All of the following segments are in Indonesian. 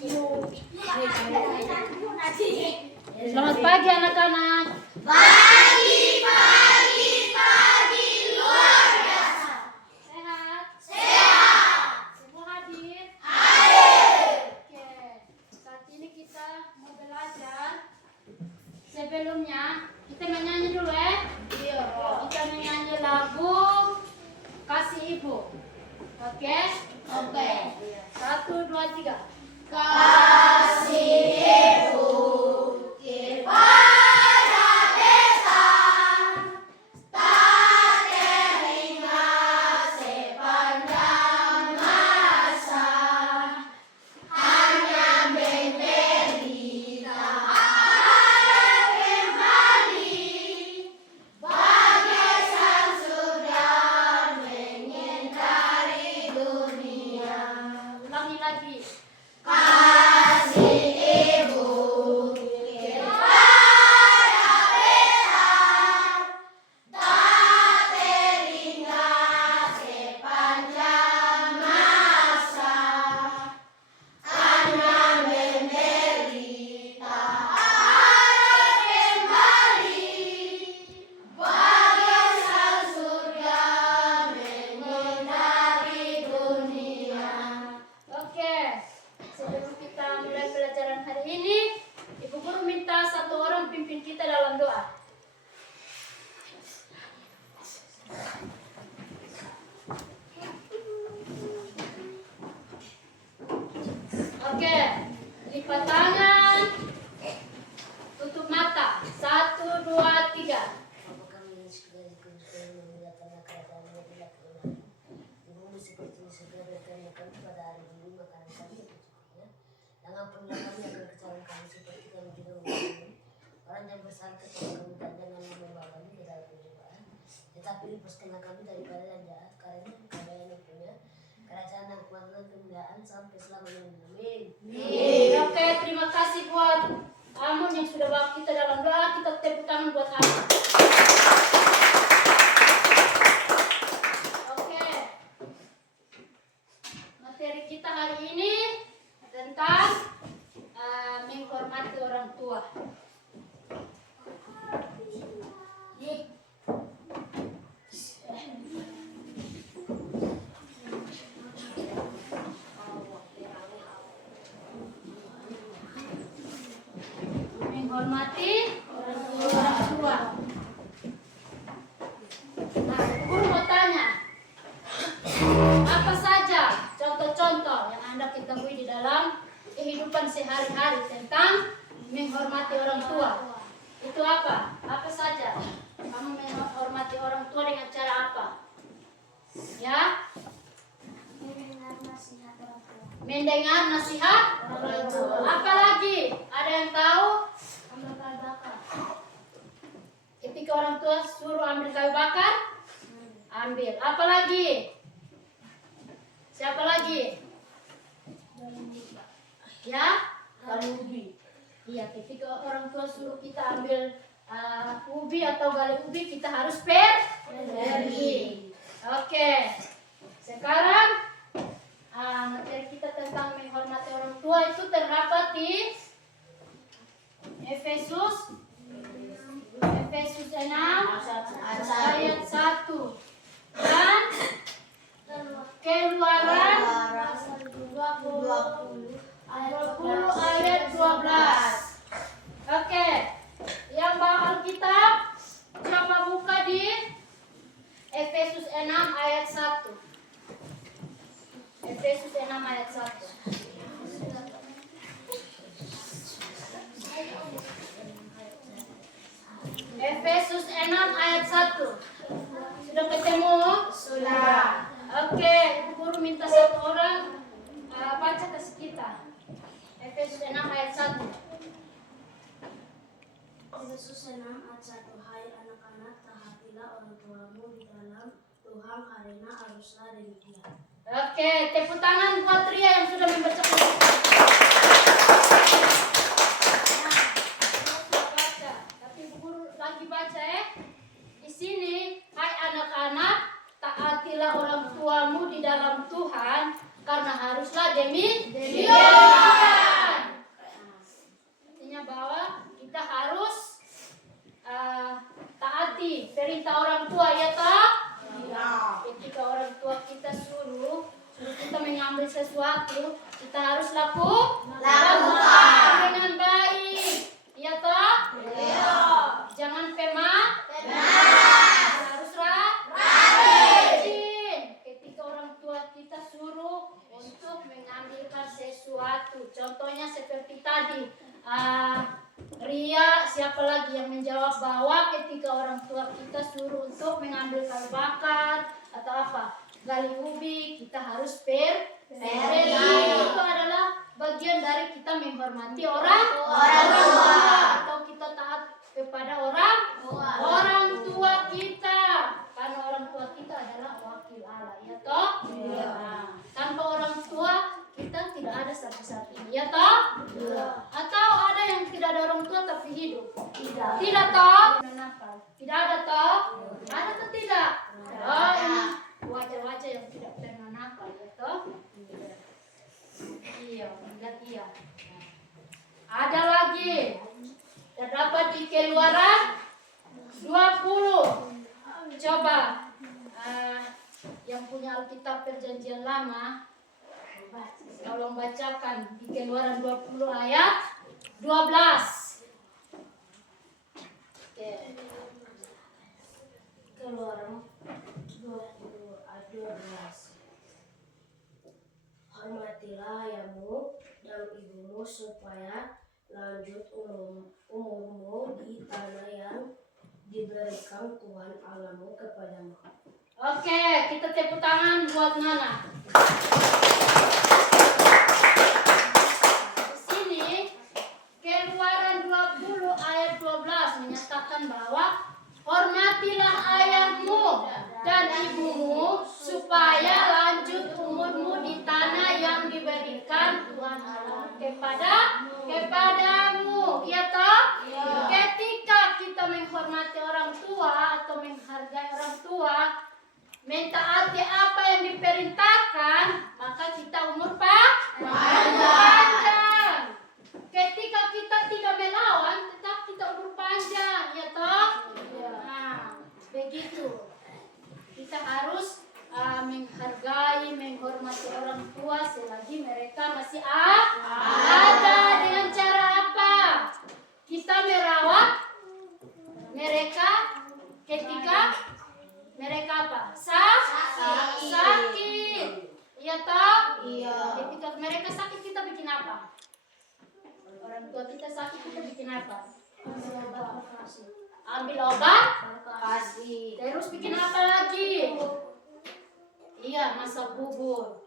Selamat pagi anak-anak. Pagi, pagi, pagi luar biasa. Sehat? Sehat. Semua hadir? Hadir. Oke. Saat ini kita mau belajar. Sebelumnya kita menyanyi dulu ya. Iya. Kita menyanyi lagu Kasih Ibu. Oke? Oke. 1, 2, 3. Kasih Ibu kepada desa, tak teringat sepanjang masa, hanya memberi tak harap kembali, bagaikan surga mengitari dunia. Ulangi lagi. Kasih Ibu kepada desa, tak teringat sepanjang masa, hanya memberi tak harap kembali, bagaikan surga mengitari dunia. Oke. Sebelum kita mulai pelajaran hari ini, Ibu Guru minta satu orang pimpin kita dalam doa. Oke, lipat tangan, tutup mata. 1, 2, 3. Apa kami sekali menggunakan kerajaan yang tidak kenal. Ibumu seperti segera berkeringatkan pada hari ini makanan kami yang secukupnya. Dan ampunilah kami akan kesalahan kami seperti kami juga mengampuni orang yang bersalah kepada kami, dan jangan membawa kami ke dalam pencobaan. Tetapi lepaskanlah kami daripada yang jahat, karena kami yang punya kerajaan dan kuasa dan kemuliaan sampai selamanya. Amin. Oke, terima kasih buat Amun yang sudah bawa kita dalam doa. Kita tepuk tangan buat Amun. Oke, materi kita hari ini tentang menghormati orang tua. Menghormati orang tua. Nah, Guru mau tanya, apa saja contoh-contoh yang Anda ketahui di dalam kehidupan sehari-hari tentang menghormati orang tua? Itu apa? Apa saja? Kamu menghormati orang tua dengan cara apa? Ya? Mendengar nasihat orang tua. Apa lagi? Ada yang tahu? Ambil kayu bakar. Ketika orang tua suruh ambil kayu bakar, ambil. Apa lagi? Siapa lagi? Ya? Gali ubi. Iya, ketika orang tua suruh kita ambil ubi atau gali ubi, kita harus pergi. Oke. Sekarang materi kita tentang menghormati orang tua itu terdapat di Efesus 6 ayat 1 dan Keluaran 20 ayat 12. Oke, yang bawa Alkitab coba buka di Efesus 6 ayat 1. Efesus 6 ayat 1. Efesus 6 ayat 1. Sudah ketemu? Sudah. Oke, Ibu Guru minta satu orang baca ke kita. Efesus 6 ayat 1. Efesus 6 ayat 1. Hai anak-anak, taatilah orang tuamu di dalam Tuhan, karena haruslah demikian. Oke, tepuk tangan buat Ria yang sudah membaca Quran. Baca, tapi Ibu Guru lagi baca ya. Di sini, hai anak-anak, taatilah orang tuamu di dalam Tuhan, karena haruslah demikian. perintah orang tua, ya toh? Ketika orang tua kita suruh kita mengambil sesuatu, kita harus lakukan dengan baik, ya toh? Jangan harus rajin. Ketika orang tua kita suruh untuk mengambilkan sesuatu, contohnya seperti tadi, Ria, siapa lagi yang menjawab bahwa ketika orang tua kita suruh untuk mengambil kayu bakar atau apa, gali ubi, kita harus beri. Itu adalah bagian dari kita menghormati orang tua, atau kita taat kepada orang tua kita, karena orang tua kita adalah wakil Allah, ya toh? Nah, tanpa orang tua kita tidak ada satu-satunya, ya toh? Atau ada yang tidak ada orang tua tapi hidup? Tidak toh? Tidak ada toh? Ada atau tidak? Oh, ini wajah-wajah yang tidak pernah nakal, ya toh? Iya, iya. Ada lagi, terdapat di Keluaran 20. Coba yang punya Alkitab Perjanjian Lama, tolong bacakan di Keluaran 20 ayat 12. Keluaran 20 ayat 12. Hormatilah ayahmu dan ibumu supaya lanjut umurmu di tanah yang diberikan Tuhan Allahmu kepadamu. Oke, kita tepuk tangan buat Nana. Di sini Keluaran 20 ayat 12 menyatakan bahwa hormatilah ayahmu dan ibumu supaya lanjut umurmu di tanah yang diberikan Tuhan Allah kepadamu, ya toh? Ketika kita menghormati orang tua atau menghargai orang tua, mentaati apa yang diperintahkan, maka kita umur panjang. Ketika kita tidak melawan, tetap kita umur panjang, ya toh? Nah, begitu. Kita harus menghargai, menghormati orang tua selagi mereka masih ada. Dengan cara apa? Kita merawat mereka ketika mereka apa? Sakit. Iya toh? Iya. Ketika mereka sakit kita bikin apa? Orang tua kita sakit kita bikin apa? Ambil obat, kasih. Terus bikin apa lagi? Iya, masak bubur.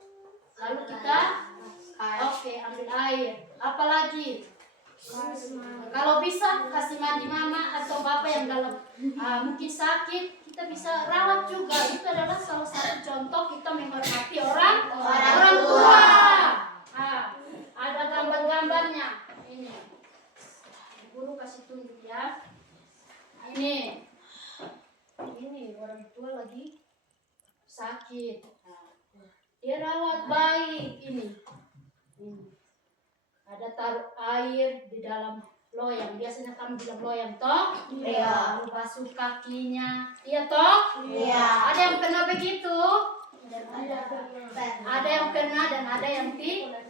Lalu kita ambil air. Apa lagi? Kalau bisa kasih mandi mama atau bapak yang dalam mungkin sakit, kita bisa rawat juga. Itu adalah salah satu contoh kita menghormati orang tua. Ada gambar-gambarnya. Ini. Guru kasih tunjuk ya. Ini orang tua lagi sakit. Dia rawat baik ini. Ada taruh air di dalam loyang. Biasanya kami bilang loyang toh? Iya. Lalu basuh kakinya. Iya toh? Iya. Ada yang pernah begitu? Ada yang pernah dan ada yang tidak.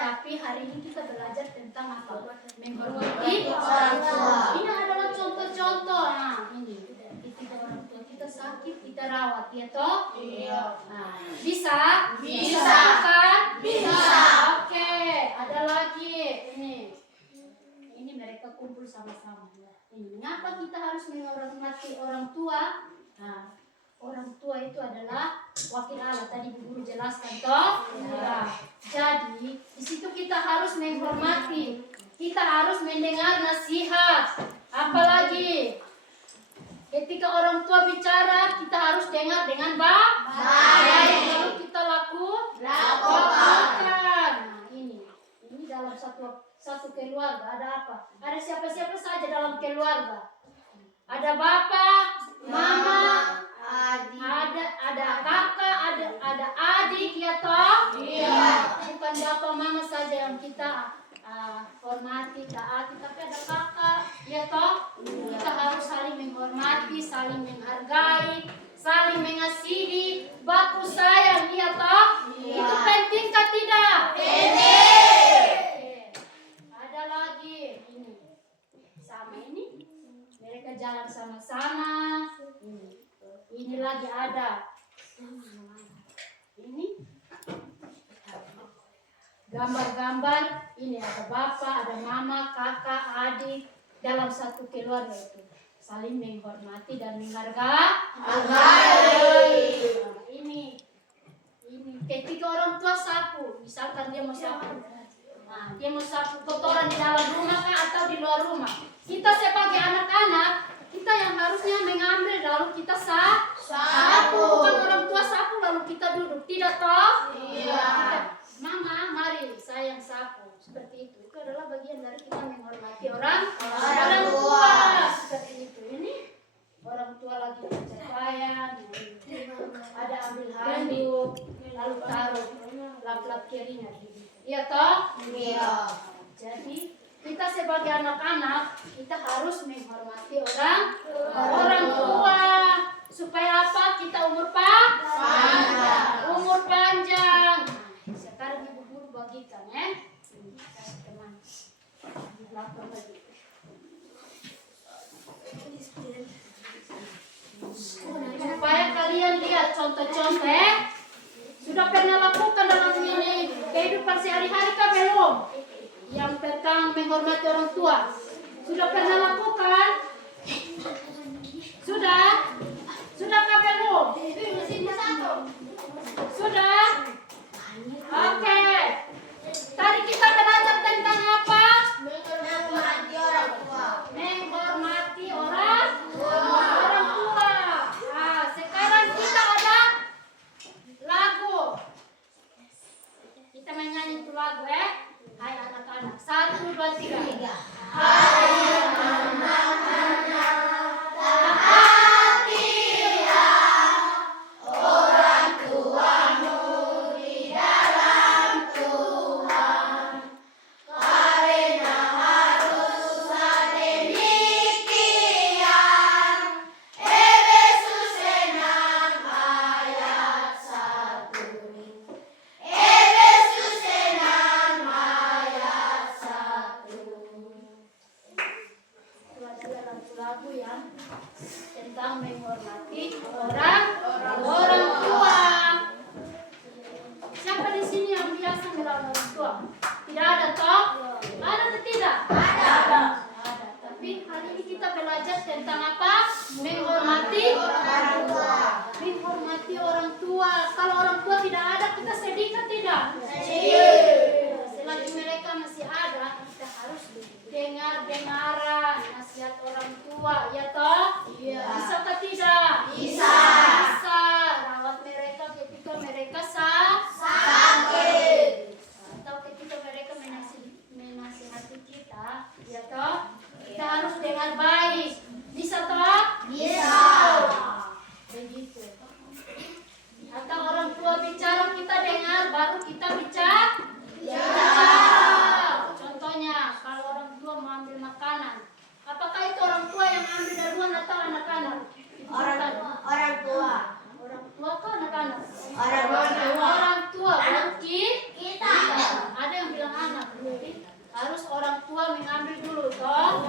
Tapi hari ini kita belajar tentang apa? Menghormati orang tua. Ini adalah contoh-contoh. Nah, ini ketika orang tua kita sakit kita rawat, ya toh? Iya. Nah, bisa? Kan? Bisa. Oke, ada lagi ini mereka kumpul sama-sama. Ini mengapa kita harus menghormati orang tua? Nah, orang tua itu adalah wakil Allah. Tadi Bu Guru jelaskan toh? Ya. Jadi di situ kita harus menghormati. Kita harus mendengar nasihat. Apalagi ketika orang tua bicara, kita harus dengar dengan baik. Lalu kita lakukan. Nah, ini dalam satu keluarga ada apa? Ada siapa-siapa saja dalam keluarga. Ada bapak, mama, ada kakak, ada adik, ya toh? Iya. Bukan bapak mama saja yang kita hormati, taati, tapi ada kakak, ya toh? Kita harus saling menghormati. menghormati, saling menghargai, saling mengasihi, baku sayang, iya toh? Itu penting kah tidak? Penting. Ada lagi ini, sama ini, mereka jalan sama-sama. Ini lagi ada, ini gambar-gambar. Ini ada bapak, ada mama, kakak, adik dalam satu keluarga itu saling menghormati dan menghargai. Ini ketika orang tua sapu, misalkan dia mau sapu, dia mau sapu kotoran di dalam rumah kah atau di luar rumah. Kita sebagai anak-anak, kita yang harusnya mengambil lalu kita sapu. Bukan orang tua sapu lalu kita duduk, tidak toh? Iya. Mama, mari saya yang sapu. Seperti itu. Itu adalah bagian dari kita menghormati orang tua. Seperti itu. Ini orang tua lagi bercakap, ada ambil handuk, lalu taruh lap-lap kirinya. Iya toh? Iya. Jadi kita sebagai anak-anak kita harus menghormati orang tua supaya apa? Kita umur panjang. Umur panjang. Sekarang ibu guru bagikan ya. Kasih teman. Di belakang lagi. Supaya kalian lihat contoh-contoh sudah pernah lakukan dalam ini kehidupan sehari-hari kah belum? Yang tentang menghormati orang tua sudah pernah lakukan? Sudah kah belum? Sudah? Oke. Tadi kita belajar tentang apa? Menghormati orang tua. Menghormati orang tua. Nah, sekarang kita ada lagu. Kita menyanyi itu lagu Hai anak-anak. 1, 2, 3. Hai anak-anak, taatilah orang tuamu di dalam Tuhan, karena haruslah demikian. Efesus 6 ayat 1. Efesus 6 ayat 1. Itu adalah lagu yang tentang menghormati orang tua. Siapa di sini yang biasa merawat orang tua? Tidak ada toh? Ada atau tidak? Ada. Tapi hari ini kita belajar tentang apa? Menghormati orang tua. Menghormati orang tua. Kalau orang tua tidak ada, kita sedih kan tidak? Selagi mereka masih ada, kita harus dengar nasihat orang tua, ya toh? Iya. Bisa atau tidak? Bisa. Rawat mereka ketika mereka sakit. Atau ketika mereka menasihati kita, ya toh? Kita harus dengar baik. Bisa toh? Bisa. Begitu. Atau orang tua bicara kita dengar, baru kita bicara. Contohnya, kalau orang tua mengambil makanan, apakah itu orang tua yang ambil duluan atau anak-anak? Orang tua. Orang tua kah anak-anak? Orang tua. Baru kita. Kita. Ada yang bilang anak, jadi harus orang tua mengambil dulu, toh?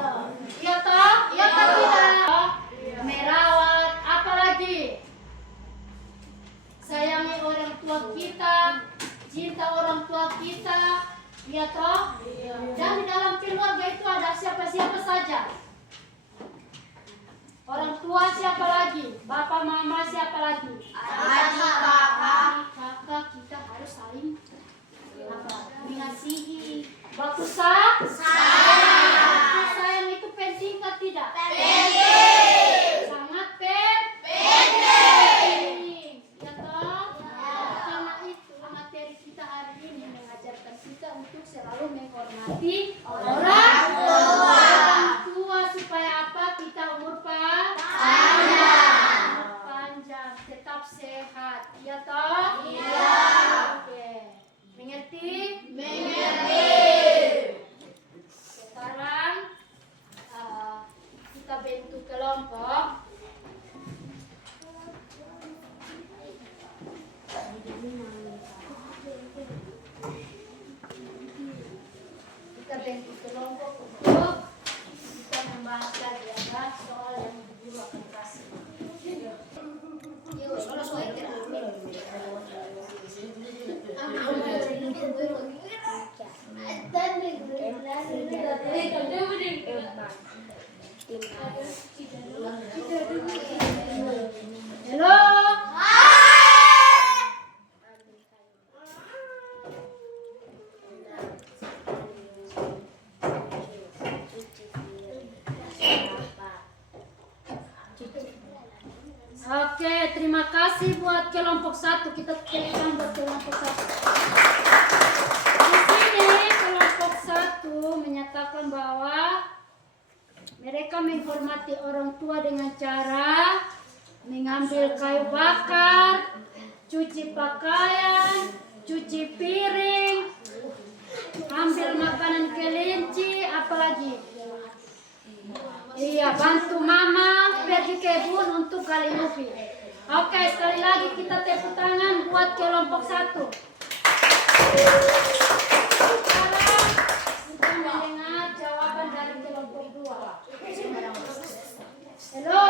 Iya toh? Iya atau tidak? Merawat, apa lagi? Sayangi orang tua kita, cinta orang tua kita, iya toh? Dan di dalam keluarga itu ada siapa-siapa saja. Orang tua siapa lagi? Bapak, mama siapa lagi? Adik, kakak. Kakak kita harus saling mengasihi. Baku sayang. Sayang itu penting atau tidak? Penting. Sangat penting. Ya toh? Karena itu materi kita hari ini mengajarkan kita untuk selalu menghormati orang tua supaya apa? Kita umur panjang, tetap sehat. Ya toh? Iya. Oke. Mengerti? Sekarang kita bentuk kelompok. bahas lagi apa soal yang guru akan kasih. Halo. Oke, terima kasih buat kelompok 1. Kita tekan buat kelompok 1. Di sini kelompok 1 menyatakan bahwa mereka menghormati orang tua dengan cara mengambil kayu bakar, cuci pakaian, cuci piring, ambil makanan kelinci, apalagi? Iya, bantu mama pergi kebun untuk gali ubi. Oke, sekali lagi kita tepuk tangan buat kelompok 1. Sekarang kita mendengar jawaban dari kelompok 2. Halo.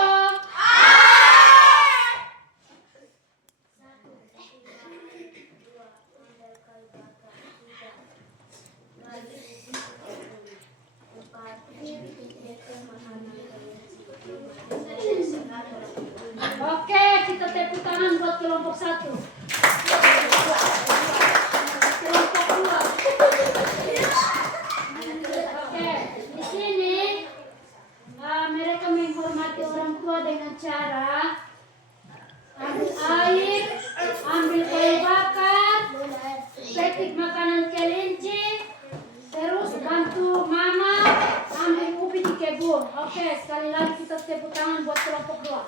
Oke, kita tepuk tangan buat kelompok 1. Kelompok 2. Oke, di sini mereka menghormati orang tua dengan cara ambil air, ambil kayu bakar, petik makanan kelinci, terus bantu mama ambil ubi di kebun. Oke, sekali lagi kita tepuk tangan buat kelompok 2.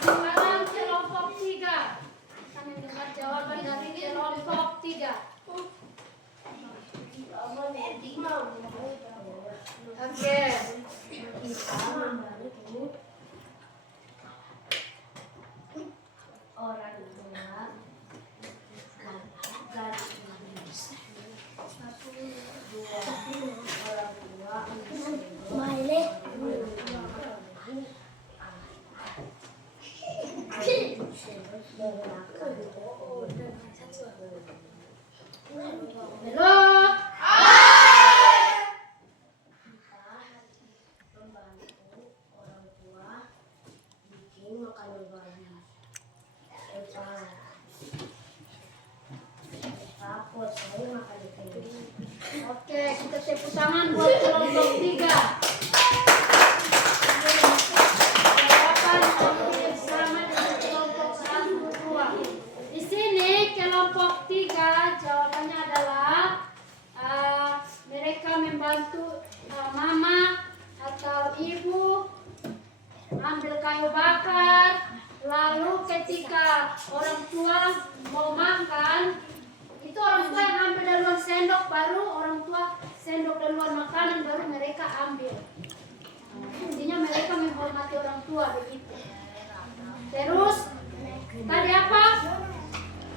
Sekarang kelompok 3. Kita mendengar jawaban dari kelompok 3. Oke. Orang tua Halo. membantu orang tua bikin makanan bayi. Apa saya makan ikan? Oke, kita tepuk tangan buat kelompok 3. Jawaban hampir sama dengan kelompok 1, 2. Di sini kelompok 3 jawabannya adalah mereka membantu mama atau ibu ambil kayu bakar. Lalu ketika orang tua mau makan, itu orang tua yang ambil duluan sendok, baru orang tua sendok duluan makanan, baru mereka ambil. Intinya mereka menghormati orang tua begitu. Terus tadi apa?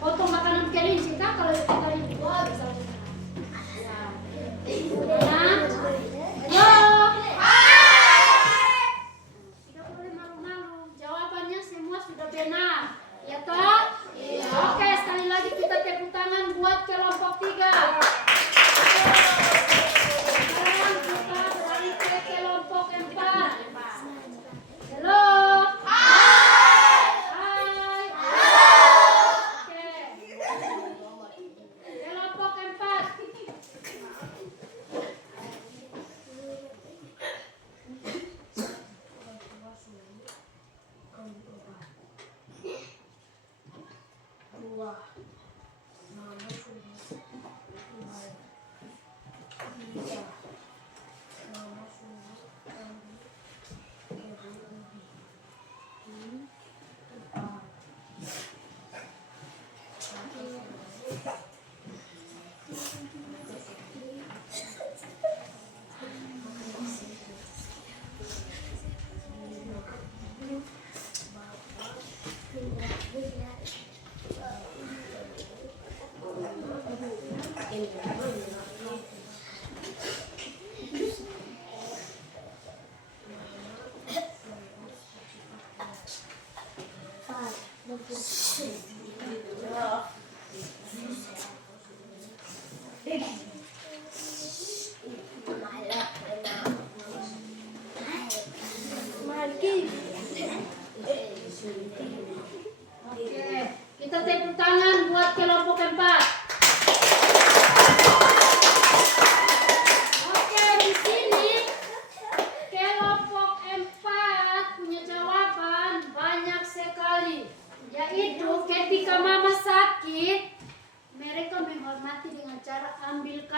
Potong makanan kelinci kan, kalau itu kelinci dua bisa. Nah, halo. Tidak boleh malu-malu. Jawabannya semua sudah benar. Ya toh? Iya. Oke, sekali lagi kita tepuk tangan buat kelompok 3. Sekarang kita beralih ke kelompok 4. Halo. Hai. Oke. Kelompok 4.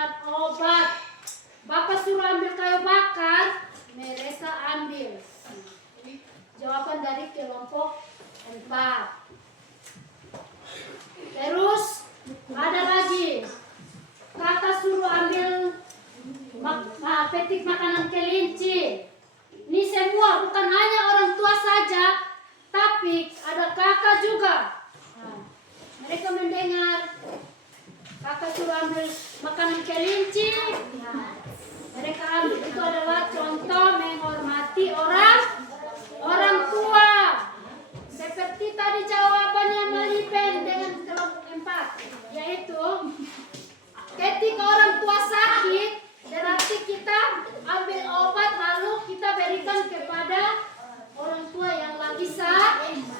dengan obat. Bapak suruh ambil kayu bakar, mereka ambil. Jawaban dari kelompok 4. Terus ada lagi. Kakak suruh ambil petik makanan kelinci. Ini semua bukan hanya orang tua saja, tapi ada kakak juga. Nah, mereka mendengar kakak suruh ambil makanan kelinci. Nah, mereka ambil. Itu adalah contoh menghormati orang tua. Seperti tadi jawabannya Malipen dengan kelompok 4, yaitu ketika orang tua sakit, berarti kita ambil obat lalu kita berikan kepada orang tua yang lagi sakit.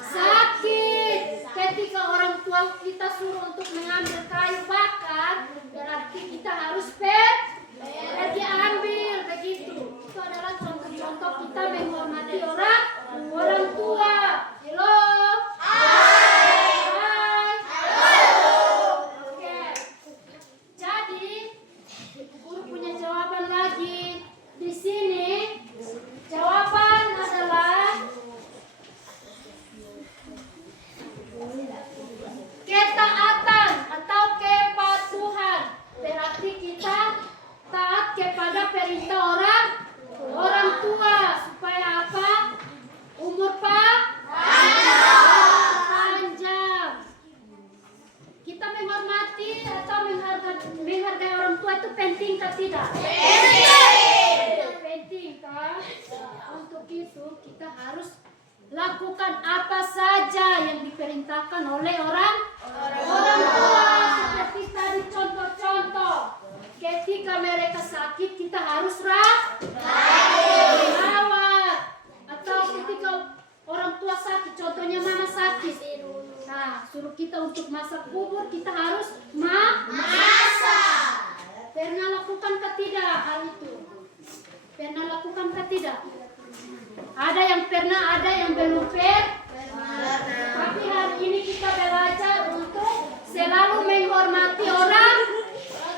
Ketika orang tua kita suruh untuk mengambil kayu bakar, berarti kita harus pergi ambil, begitu. Itu adalah contoh-contoh kita menghormati orang tua. Halo. Oke. Jadi guru punya jawaban lagi. Di sini jawaban adalah ketaatan atau kepatuhan. Berarti kita taat kepada perintah orang tua supaya apa? Umur panjang. Kita menghormati atau menghargai orang tua itu penting atau tidak? Penting kan? Untuk itu kita harus lakukan apa saja yang diperintahkan oleh orang tua. Seperti tadi contoh-contoh. Ketika mereka sakit kita harus rawat. Atau ketika orang tua sakit, contohnya mama sakit. Nah, suruh kita untuk masak bubur, kita harus masak. Pernah lakukan ke tidak hal itu? Pernah lakukan ke tidak? Ada yang pernah, ada yang belum pernah. Tapi hari ini kita belajar untuk selalu menghormati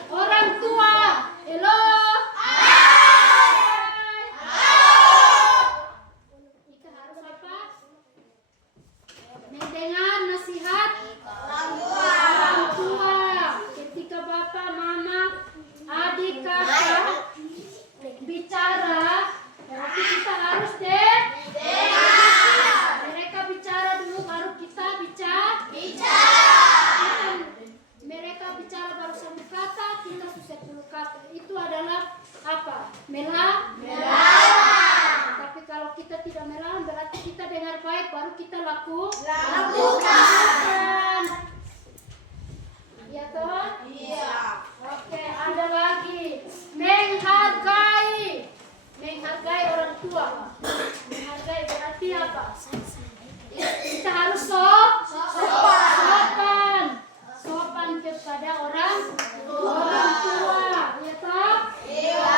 orang tua. Halo. Kita harus apa? Mendengar nasihat orang tua. Ketika bapak, mama, adik, kakak bicara, berarti kita harus dengar. Mereka bicara dulu baru kita bicara. Mereka bicara baru satu kata, kita 10 kata. Itu adalah apa? Melawan. Tapi kalau kita tidak melawan, berarti kita dengar baik baru kita lakukan. Iya toh? Iya. Oke, ada lagi. Menghargai orang tua. Menghargai berarti apa? Kita harus sopan kepada orang tua. Iya toh? Iya.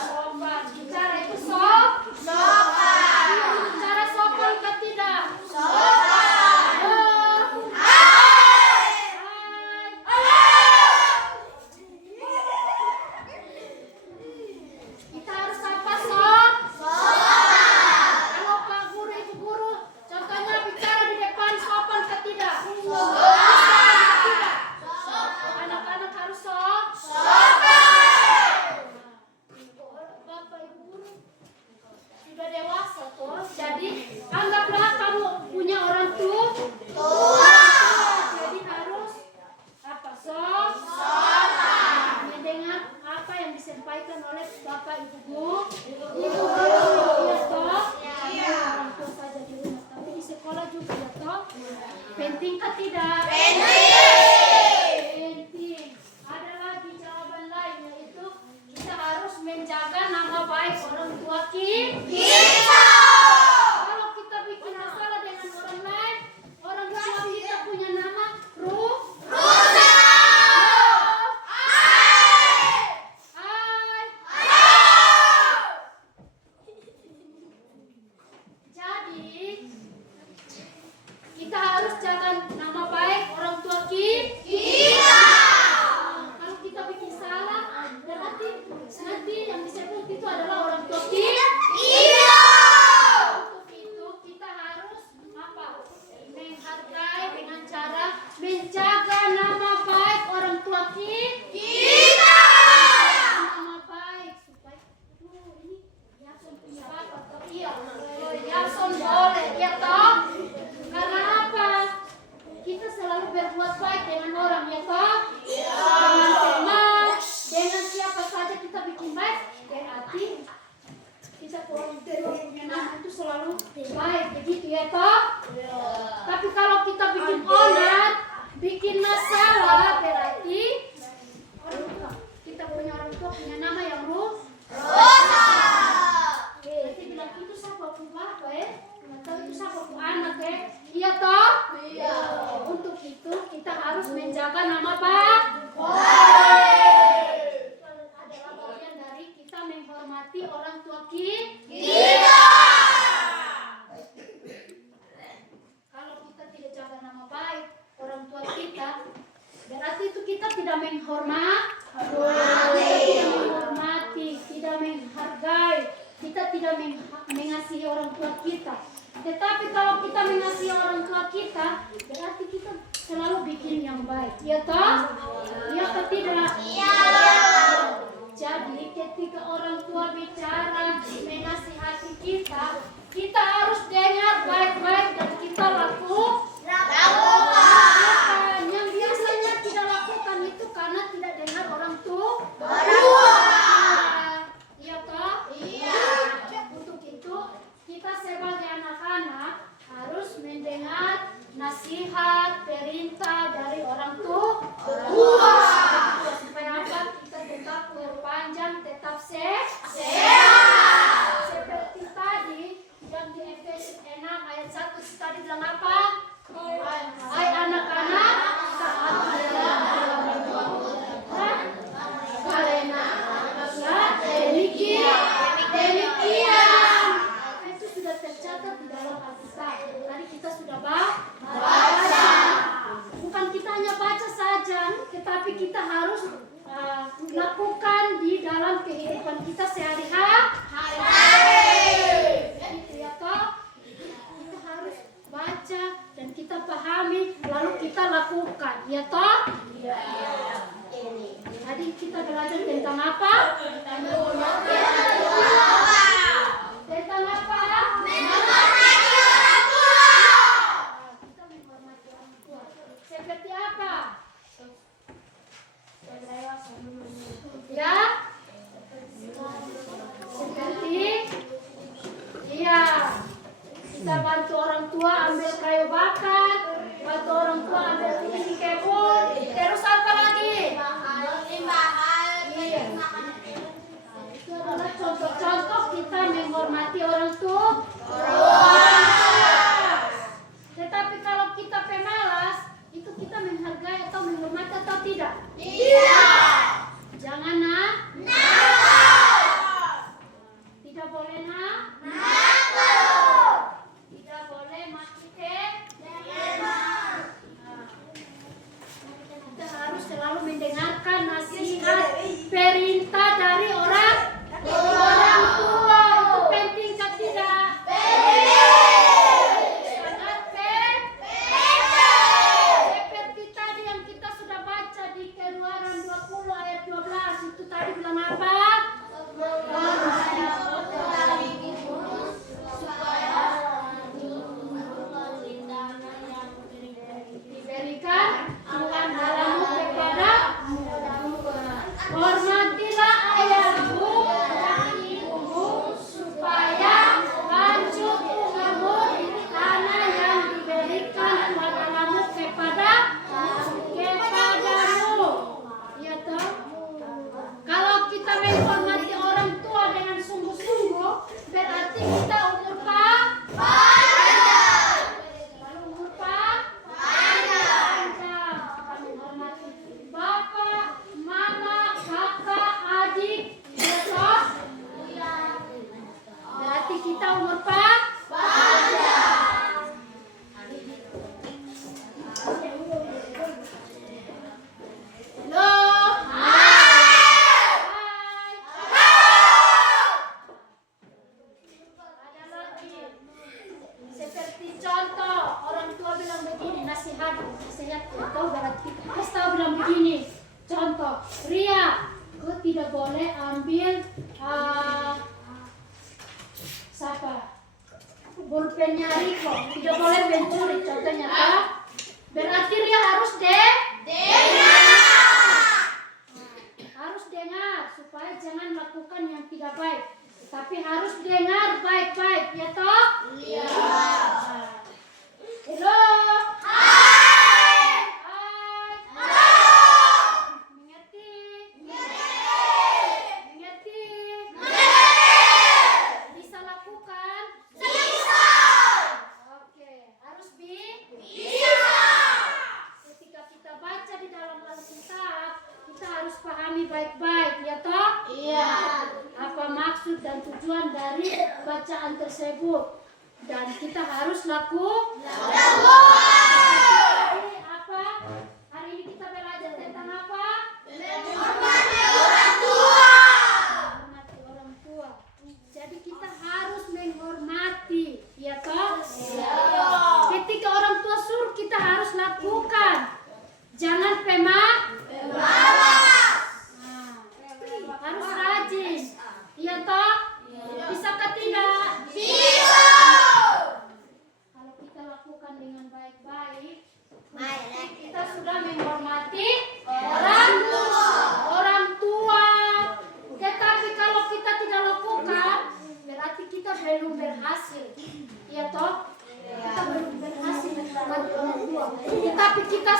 Sopan. Bicara itu sopan. Bicara sopan ke tidak? Sopan. Kita harus apa? Kalau Pak Guru, Ibu Guru, contohnya bicara di depan, sopan ke tidak? Anak-anak harus Bapak Ibu Guru sudah dewasa toh, jadi anggaplah kamu punya orang tua. Jadi harus apa? Mendengar apa yang disampaikan oleh Bapak Ibu Guru. Iya toh? Orang tua saja di rumah, tapi di sekolah juga ya toh? Penting ke tidak? Penting. Ada lagi jawaban lain, yaitu kita harus menjaga nama baik orang tua kita. Kalau kita bikin masalah dengan orang lain, orang tua kita punya nama rusak. Jadi kita harus jaga nama baik orang tua kita. Kalau kita bikin salah, kita bikin baik, berarti kita kalau punya nama itu selalu baik, begitu ya toh? Tapi kalau kita bikin onat, bikin masalah, berarti kita punya orang tua punya nama yang rusak. Berarti bilang itu siapa pun apa ya? Atau itu siapa pun anak ya? Iya toh? Iya. Untuk itu kita harus menjaga nama baik. Adalah bagian dari kita menghormati orang tua kita. Kalau kita tidak jaga nama baik orang tua kita, berarti itu kita tidak menghormati, tidak menghargai, kita tidak mengasihi orang tua kita. Tetapi kalau kita mengasihi orang tua kita, berarti kita selalu bikin yang baik. Ya toh? Iya atau tidak? Iya. Jadi ketika orang tua bicara menasihati kita, kita harus dengar baik-baik dan kita lakukan. Yang biasanya tidak lakukan itu karena tidak dengar orang tua. Iya toh? Iya. Untuk itu kita sebagai anak-anak harus mendengar nasihat, perintah dari orang tua. Supaya apa? Kita tetap berpanjang, tetap sehat. Seperti tadi yang di Efesus 6 ayat 1 tadi bilang apa? Hai anak-anak, taatilah orang tua. Karena demikian. Itu sudah tercatat di dalam Alkitab. Tadi kita sudah baca. Bukan kita hanya baca saja, tetapi kita harus lakukan di dalam kehidupan kita sehari-hari. Gitu ya toh? Kita harus baca dan kita pahami, lalu kita lakukan. Ya toh? Iya. Tadi kita belajar tentang apa? Tentang apa? Menghormati orang tua. Kita menghormati orang tua. Seperti apa? Ya? Seperti iya. Kita bantu orang tua ambil kayu bakar, bantu orang tua ambil ini di kebun. Terus apa lagi? Iya. Itu adalah contoh-contoh kita menghormati orang tua. Tetapi kalau kita pemalas, itu kita menghargai atau menghormati atau tidak? Tidak. Jangan tidak boleh tidak boleh kita harus selalu mendengarkan nasihat perintah dari orang tua. Itu penting atau tidak? Sangat penting. Seperti tadi yang kita sudah baca di Keluaran 20 ayat 12, itu tadi bilang apa? Diberikan Tuhan Allahmu kepadamu. Hormatilah ayahmu dan ibumu supaya lanjut umurmu di tanah yang diberikan Tuhan Allahmu kepadamu. Ya toh? Kalau kita menghormati orang tua dengan sungguh-sungguh, berarti kita umur panjang. Lalu umur panjang. Kita menghormati bapak, mama, kakak, adik, ya toh? Berarti kita umur panjang. Halo. Ada lagi. Seperti contoh, orang tua bilang begini, nasihat kau berarti kasih tahu bilang begini. Contoh, Ria, kau tidak boleh ambil pulpennya Riko, tidak boleh mencuri, contohnya tak? Berarti Ria harus dengar supaya supaya jangan lakukan yang tidak baik, tapi harus dengar baik-baik, ya toh? Iya. Halo. Hai. Hai. Halo. Mengerti? Mengerti. Mengerti? Mengerti. Bisa lakukan? Bisa. Oke, harus Bisa. ketika kita baca di dalam Alkitab, kita harus pahami baik-baik, ya toh? Iya. Apa maksud dan tujuan dari bacaan tersebut, dan kita harus lakukan. Jadi apa? Hari ini kita belajar tentang apa? Menghormati orang tua. Menghormati orang tua. Jadi kita harus menghormati, ya toh? Iya. Ketika orang tua suruh, kita harus lakukan. Jangan pemarah. Harus rajin, iya toh? Bisakah tidak? Bisa. Kalau kita lakukan dengan baik-baik, Baik. kita sudah menghormati Orang tua. Tetapi kalau kita tidak lakukan, berarti kita belum berhasil, iya toh? Kita belum berhasil menghormati orang tua. Tetapi ketika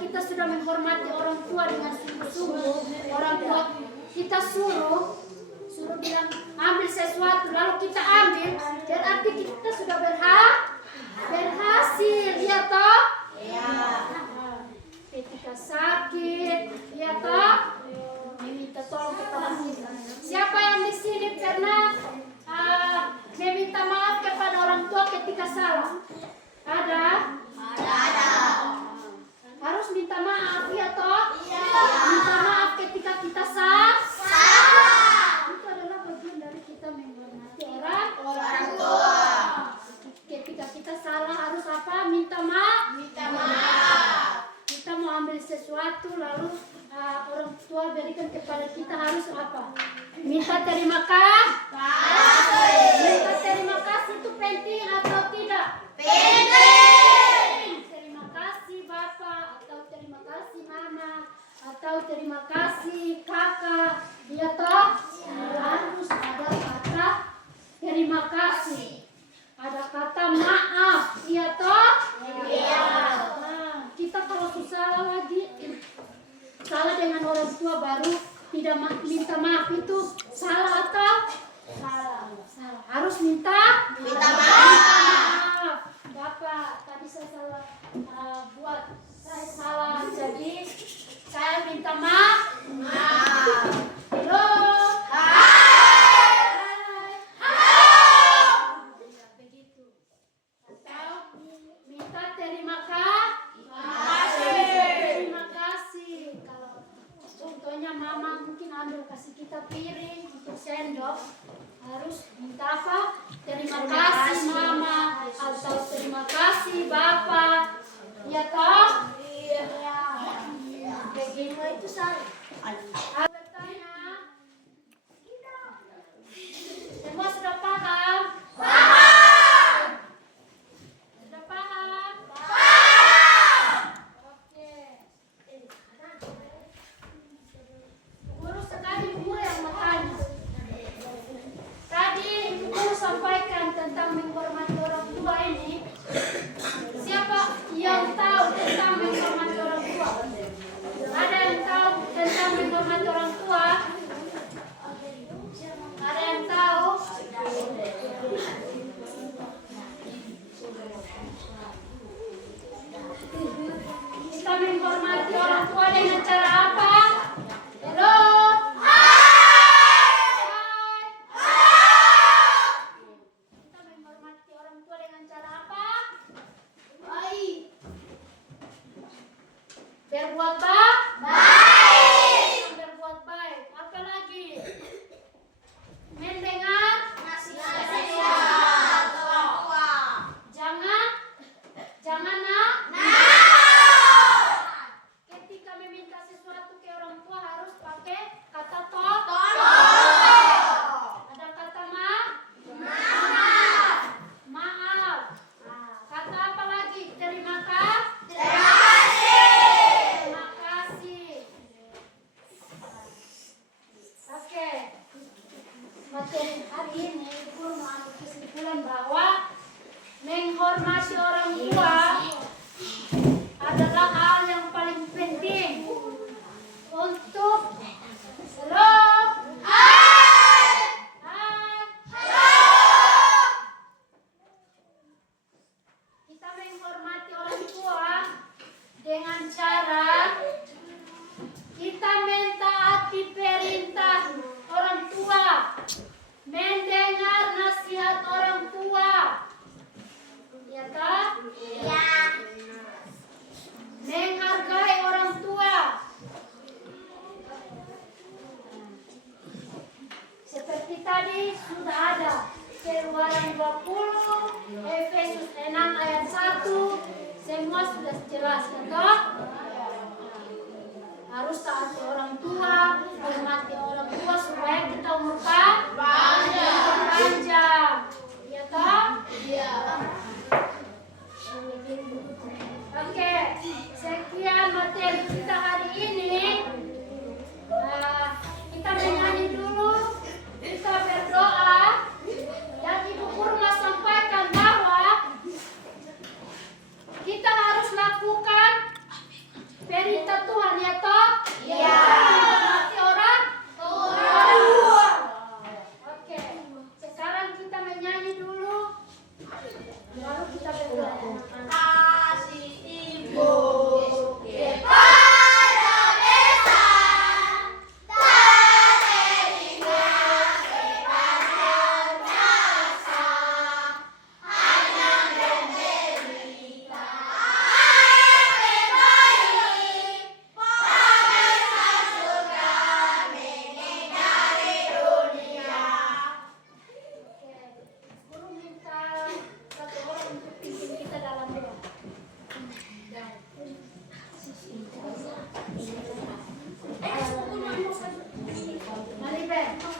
kita sudah menghormati orang tua dengan sungguh-sungguh, orang tua kita suruh bilang ambil sesuatu, lalu kita ambil, berarti kita sudah berhasil, ya toh? Ketika sakit, ya toh? Meminta tolong kepada kita. Siapa yang di sini pernah meminta maaf kepada orang tua ketika salah? Ada? Harus minta maaf, ya toh? Minta maaf ketika kita salah. Itu adalah bagian dari kita menghormati orang tua. Ketika kita salah harus apa? Minta maaf. Kita mau ambil sesuatu lalu orang tua berikan kepada kita, harus apa? Minta terima kasih. Minta terima kasih itu penting atau tidak? Terima kasih Bapak, atau terima kasih Mama, atau terima kasih Kakak, ya toh? Harus ada kata terima kasih, ada kata maaf, ya toh? Nah, kita kalau salah lagi, salah dengan orang tua baru tidak minta maaf, itu salah atau? Salah. Harus minta maaf. Bapak, tadi saya salah saya salah, jadi saya minta maaf. Halo. Ya, begitu. Atau minta terima kasih. Terima kasih. Kalau contohnya mama mungkin ambil kasih kita piring untuk sendok, harus minta apa? Terima kasih mama, atau terima kasih bapak, ya toh? Begitu itu saya. Bertanya, semua sudah paham? Sudah paham? Oke. Guru sekali guru yang bertanya. Tadi guru sampaikan tentang menghormati orang tua ini. Siapa yang tahu tentang menghormati orang tua? Ada yang tahu tentang menghormati orang sampaikan bahwa menghormati orang tua adalah hal yang paling penting untuk kita menghormati orang tua dengan cara kita mentaati perintah orang tua, mendengar nasihat orang tua, ya kan? Ya. Menghargai orang tua. Seperti tadi sudah ada Keluaran 20, Efesus 6 ayat 1, semua sudah jelas, ya toh? Harus taati orang tua, hormati orang tua supaya kita umur panjang. Ya toh? Iya. Oke, sekian materi kita hari ini. Kita menyanyi dulu, kita berdoa, dan Ibu Purma sampaikan bahwa kita harus lakukan perintah Tuhan, ya toh? Iya. Hormati orang tua. Oke, sekarang kita menyanyi dulu, baru kita berdoa. Kasih ibu kepada desa, tak teringat kepada rasa, hanya menderita air bayi, pemirsa surga mengingari dunia. Guru minta satu orang untuk pimpin kita dalam doa. Mari, Ben.